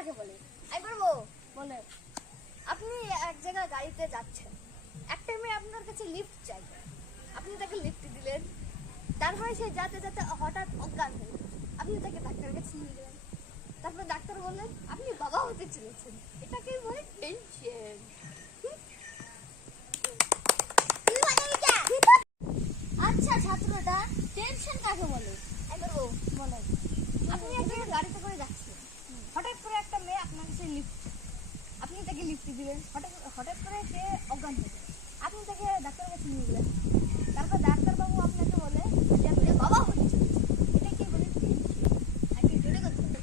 কাকে বলে আমি বলব বলে আপনি এক জায়গায় গাড়িতে যাচ্ছেন একটা মেয়ে আপনার কাছে লিফট চাই। আপনি তাকে লিফট দিলেন তারপরে সে যাতে যাতে হঠাৎ অজ্ঞান হয়ে। আপনি তাকে ডাক্তারের কাছে নিয়ে গেলেন। তারপর ডাক্তার বললেন, আপনি বাবা হতে চলেছেন। এটাকেই বলে টেনশন আচ্ছা ছাত্রটা টেনশন কাকে বলে? আমি বলব বলে আপনি এক জায়গায় গাড়িতে করে যাচ্ছেন হঠাৎ করে একটা মেয়ে আপনার কাছে লিফট। আপনি তাকে লিফট দিবেন হঠাৎ হঠাৎ করে সে অজ্ঞান হয়ে গেল। আপনি তাকে ডাক্তারের কাছে নিয়ে গেলেন। তারপর ডাক্তারবাবু আপনাকে বলে যে আপনি বাবা হতে চলেছেন। এটা কি বলে আপনি জোরে কথা শব্দ।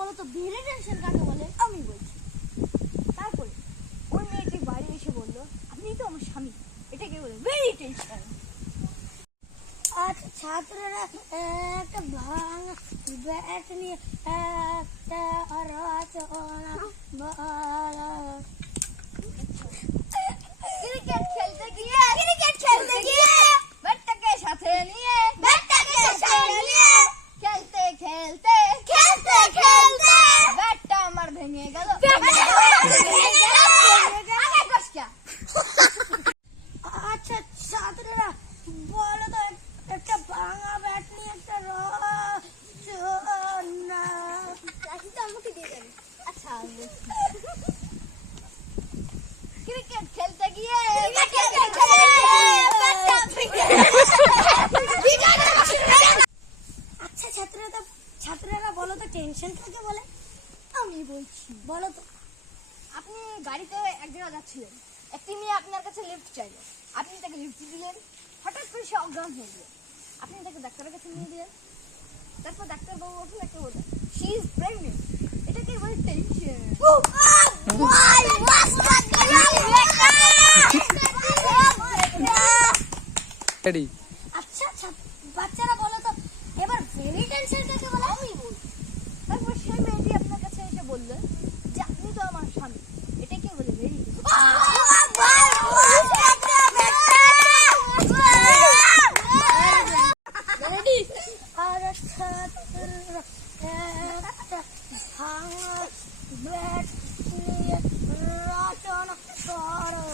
বলো তো ভেরি টেনশন কাকে বলে? আমি বলছি। তারপরে ওই মেয়েটি বাড়ি এসে বলল আপনি তো আমার স্বামী। এটাকে বলে ভেরি টেনশন আচ্ছা ছাত্ররা আহ, একটা ভাঙা ব্যাট নিয়ে একটা রচনা টেনশন কাকে বলে? আমি বলছি বলো তো। আপনি গাড়িতে এক জায়গায় যাচ্ছিলেন। একটি মেয়ে আপনার কাছে লিফট চাইলো। আপনি তাকে লিফট দিলেন। হঠাৎ করে সে অজ্ঞান হয়ে গেল। আপনি তাকে ডাক্তারের কাছে নিয়ে দিলেন তারপর ডাক্তারবাবু আপনাকে বললেন শি ইজ প্রেগনেন্ট এটাকে বলে টেনশন আচ্ছা আচ্ছা বাচ্চারা বলো তো এবার ভেরি টেনশন কাকে বলে? আমি বলছি তারপর সেই মেয়েটি আপনার কাছে এসে বলল যে আপনি তো আমার স্বামী এটাকে বলে ভেরি আর ছাত্ররা একটা ভাঙা ব্যাট নিয়ে রচনা করো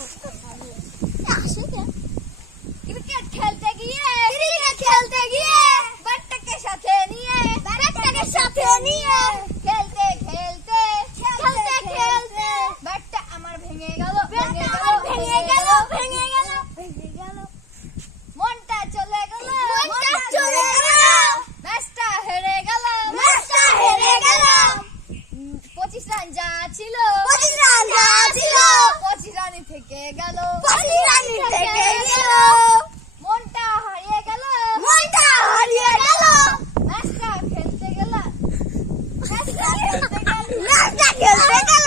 ক্রিকেট খেলতে গিয়ে ক্রিকেট খেলতে গিয়ে ব্যাটটাকে সাথে নিয়ে ব্যাটটাকে সাথে নিয়ে খেলতে খেলতে খেলতে খেলতে ব্যাটটা আমার ভেঙে গেল ভেঙে গেল ভেঙে গেল ভেঙে গেল ভেঙে গেল মনটা চলে গেল মনটা চলে গেল ম্যাচটা হেরে গেল ম্যাচটা হেরে গেল রান ছিল পঁচিশ রাজা ছিল পঁচিশ রানী থেকে গেল পঁচিশ রানই থেকে গেল মনটা হারিয়ে গেল মনটা হারিয়ে গেল ম্যাচটা খেলতে গেল ম্যাচটা খেলতে গেল ম্যাচটা খেলতে গেল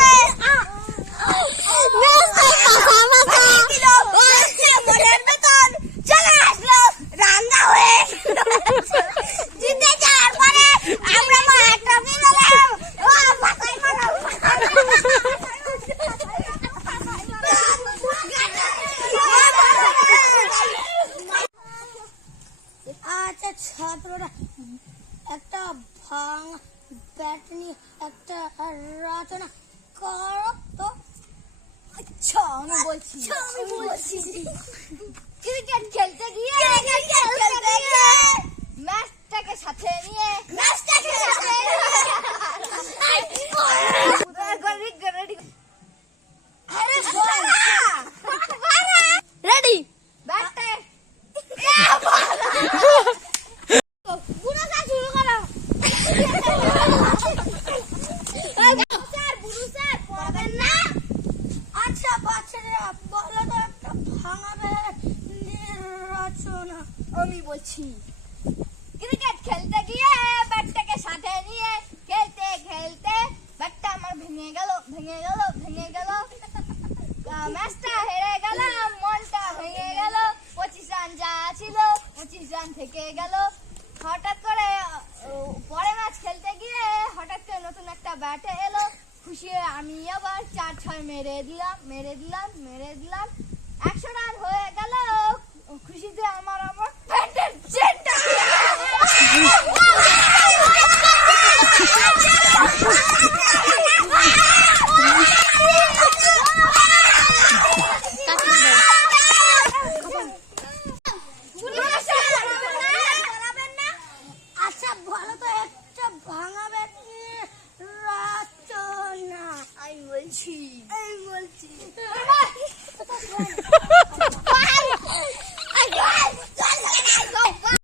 মনের বেতন চলে আসলো রান্না হয়ে জিতে যাওয়ার পরে আমরা মাঠটা নিলাম ও ফাঁকাই মারো আচ্ছা ছাত্ররা একটা ভাঙা ব্যাট নিয়ে একটা রচনা করো তো। আচ্ছা আমি বলছি। আমি বলছি ক্রিকেট খেলতে গিয়ে ক্রিকেট খেলতে গিয়ে ম্যাচটাকে সাথে নিয়ে ম্যাচটাকে সাথে রেডি ব্যাটটা বুড়ো স্যার শুরু করো স্যার বুড়ো স্যার পড়বেন না আচ্ছা বাচ্চারা বলো তো একটা ভাঙা ব্যাট নিয়ে রচনা আমি বলছি ক্রিকেট খেলতে গিয়ে ব্যাটটাকে সাথে নিয়ে খেলতে খেলতে ব্যাটটা আমার ভেঙে গেল ভেঙে গেল ভেঙে গেল। ম্যাচটা হেরে গেলাম মনটা ভেঙে গেল, পঁচিশ রান যা ছিল, পঁচিশ রান থেকে গেল। হঠাৎ করে পরে ম্যাচ খেলতে গিয়ে হঠাৎ করে নতুন একটা ব্যাটে এলো। খুশি হয়ে আমি আবার চার ছয় মেরে দিলাম মেরে দিলাম মেরে দিলাম। একশো রান হয়ে গেল খুশিতে আমার